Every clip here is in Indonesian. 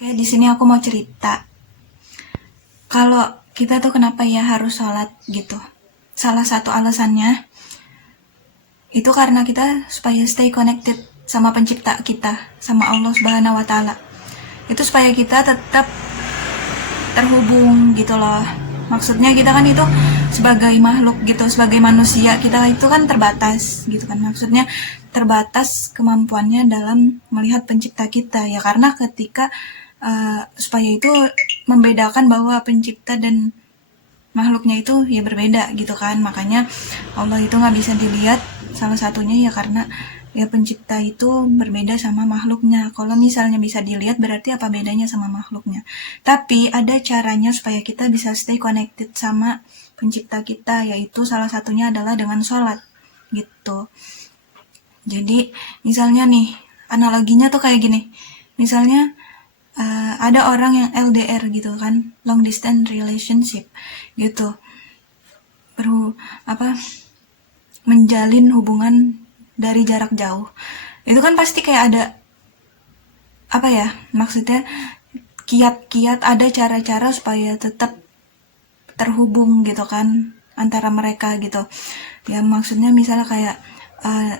Oke, di sini aku mau cerita. Kalau kita tuh kenapa ya harus sholat gitu. Salah satu alasannya itu karena kita supaya stay connected sama pencipta kita, sama Allah Subhanahu wa taala. Itu supaya kita tetap terhubung gitu loh. Maksudnya kita kan itu sebagai makhluk gitu, sebagai manusia kita itu kan terbatas gitu kan. Maksudnya terbatas kemampuannya dalam melihat pencipta kita ya, karena ketika supaya itu membedakan bahwa pencipta dan makhluknya itu ya berbeda gitu kan. Makanya Allah itu nggak bisa dilihat, salah satunya ya karena ya pencipta itu berbeda sama makhluknya. Kalau misalnya bisa dilihat berarti apa bedanya sama makhluknya. Tapi ada caranya supaya kita bisa stay connected sama pencipta kita, yaitu salah satunya adalah dengan sholat gitu. Jadi misalnya nih, analoginya tuh kayak gini. Misalnya ada orang yang LDR gitu kan, long distance relationship gitu, baru menjalin hubungan dari jarak jauh. Itu kan pasti kayak ada maksudnya kiat-kiat, ada cara-cara supaya tetap terhubung gitu kan antara mereka gitu. Ya maksudnya misalnya kayak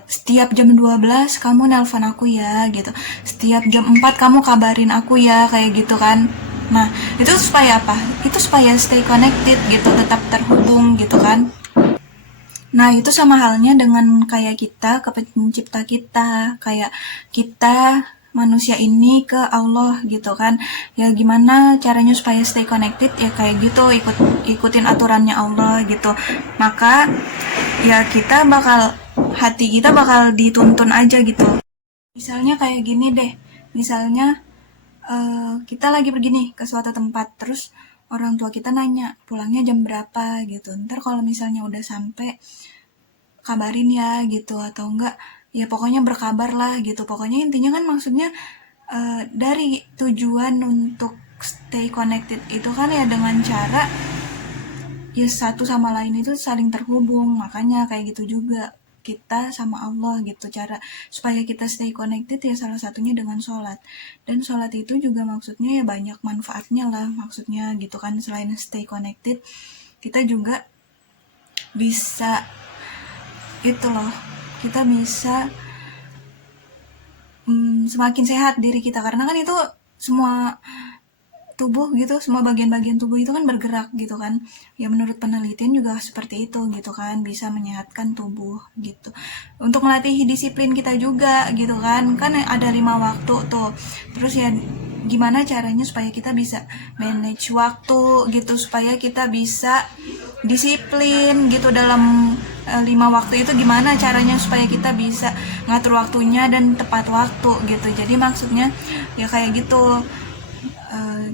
setiap jam 12 kamu nelpon aku ya gitu. Setiap jam 4 kamu kabarin aku ya, kayak gitu kan. Nah, itu supaya apa? Itu supaya stay connected gitu, tetap terhubung gitu kan. Nah, itu sama halnya dengan kayak kita ke pencipta kita, kayak kita manusia ini ke Allah gitu kan. Ya gimana caranya supaya stay connected ya kayak gitu, ikutin aturannya Allah gitu. Maka ya hati kita bakal dituntun aja gitu. Misalnya kayak gini deh. Misalnya kita lagi pergi nih ke suatu tempat, terus orang tua kita nanya pulangnya jam berapa gitu. Ntar kalau misalnya udah sampai, kabarin ya gitu, atau enggak ya pokoknya berkabar lah gitu. Pokoknya intinya kan maksudnya dari tujuan untuk stay connected itu kan ya dengan cara ya satu sama lain itu saling terhubung. Makanya kayak gitu juga kita sama Allah gitu, cara supaya kita stay connected ya salah satunya dengan sholat. Dan sholat itu juga maksudnya ya banyak manfaatnya lah, maksudnya gitu kan. Selain stay connected, kita juga bisa itu loh, kita bisa semakin sehat diri kita, karena kan itu semua tubuh gitu, semua bagian-bagian tubuh itu kan bergerak gitu kan. Ya menurut penelitian juga seperti itu gitu kan, bisa menyehatkan tubuh gitu. Untuk melatih disiplin kita juga gitu kan. Kan ada 5 waktu tuh. Terus ya gimana caranya supaya kita bisa manage waktu gitu, supaya kita bisa disiplin gitu dalam 5 waktu itu. Gimana caranya supaya kita bisa ngatur waktunya dan tepat waktu gitu. Jadi maksudnya ya kayak gitu.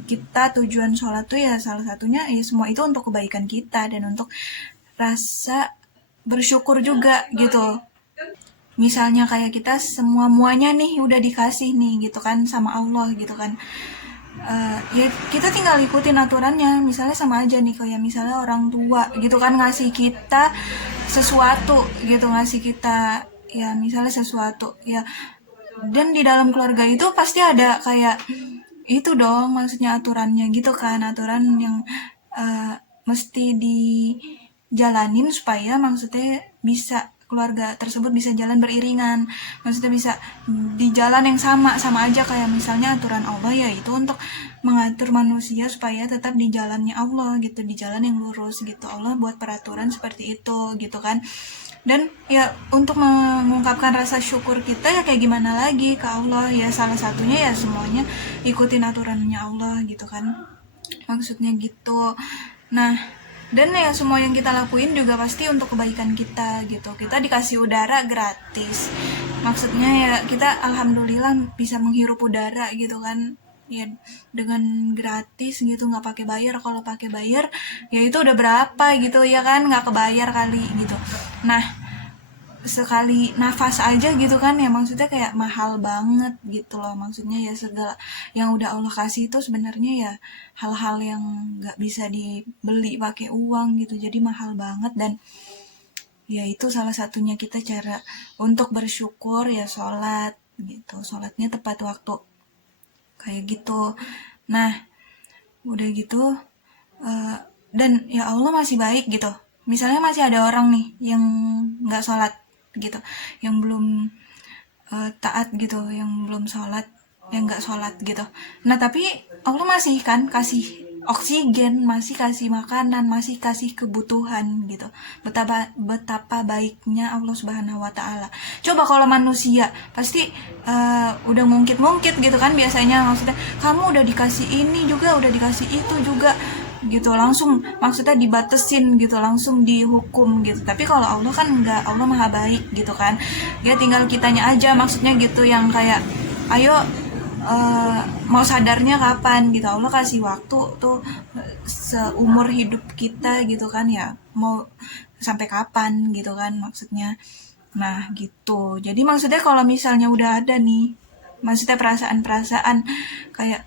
Kita tujuan sholat tuh ya salah satunya ya semua itu untuk kebaikan kita dan untuk rasa bersyukur juga gitu. Misalnya kayak kita semua muanya nih udah dikasih nih gitu kan sama Allah gitu kan. Ya kita tinggal ikutin aturannya. Misalnya sama aja nih kayak misalnya orang tua gitu kan ngasih kita sesuatu gitu, ngasih kita ya misalnya sesuatu ya. Dan di dalam keluarga itu pasti ada kayak itu dong, maksudnya aturannya gitu kan, aturan yang uh, mesti dijalanin supaya maksudnya bisa keluarga tersebut bisa jalan beriringan, maksudnya bisa di jalan yang sama sama aja. Kayak misalnya aturan Allah ya itu untuk mengatur manusia supaya tetap di jalannya Allah gitu, di jalan yang lurus gitu. Allah buat peraturan seperti itu gitu kan. Dan ya untuk mengungkapkan rasa syukur kita ya kayak gimana lagi ke Allah, ya salah satunya ya semuanya ikutin aturannya Allah gitu kan, maksudnya gitu. Nah, dan ya semua yang kita lakuin juga pasti untuk kebaikan kita gitu. Kita dikasih udara gratis, maksudnya ya kita alhamdulillah bisa menghirup udara gitu kan, ya dengan gratis gitu, nggak pakai bayar. Kalau pakai bayar ya itu udah berapa gitu ya kan, nggak kebayar kali gitu. Nah, sekali nafas aja gitu kan ya, maksudnya kayak mahal banget gitu loh. Maksudnya ya segala yang udah Allah kasih itu sebenarnya ya hal-hal yang nggak bisa dibeli pakai uang gitu, jadi mahal banget. Dan ya itu salah satunya kita cara untuk bersyukur ya sholat gitu, sholatnya tepat waktu kayak gitu. Nah udah gitu dan ya Allah masih baik gitu. Misalnya masih ada orang nih yang nggak sholat gitu, yang belum taat gitu, yang belum sholat, yang nggak sholat gitu. Nah tapi Allah masih kan kasih oksigen, masih kasih makanan, masih kasih kebutuhan gitu. Betapa betapa baiknya Allah Subhanahu Wa Taala. Coba kalau manusia pasti udah ngungkit-ngungkit gitu kan biasanya, maksudnya kamu udah dikasih ini juga, udah dikasih itu juga gitu, langsung maksudnya dibatesin gitu, langsung dihukum gitu. Tapi kalau Allah kan enggak, Allah maha baik gitu kan. Dia tinggal kitanya aja maksudnya gitu, yang kayak ayo mau sadarnya kapan gitu. Allah kasih waktu tuh seumur hidup kita gitu kan, ya mau sampai kapan gitu kan maksudnya. Nah gitu, jadi maksudnya kalau misalnya udah ada nih, maksudnya perasaan-perasaan kayak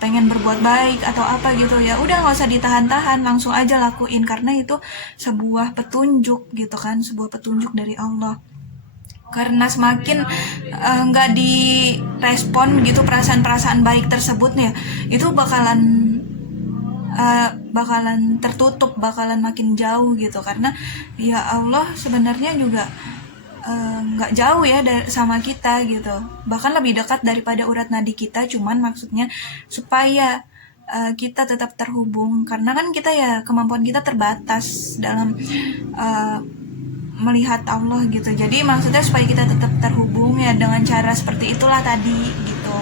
pengen berbuat baik atau apa gitu, ya udah nggak usah ditahan-tahan, langsung aja lakuin, karena itu sebuah petunjuk gitu kan, sebuah petunjuk dari Allah. Karena semakin nggak direspon gitu perasaan-perasaan baik tersebut ya, itu bakalan tertutup, bakalan makin jauh gitu. Karena ya Allah sebenarnya juga nggak jauh ya sama kita gitu, bahkan lebih dekat daripada urat nadi kita. Cuman maksudnya supaya kita tetap terhubung, karena kan kita ya kemampuan kita terbatas dalam melihat Allah gitu. Jadi maksudnya supaya kita tetap terhubung ya dengan cara seperti itulah tadi gitu.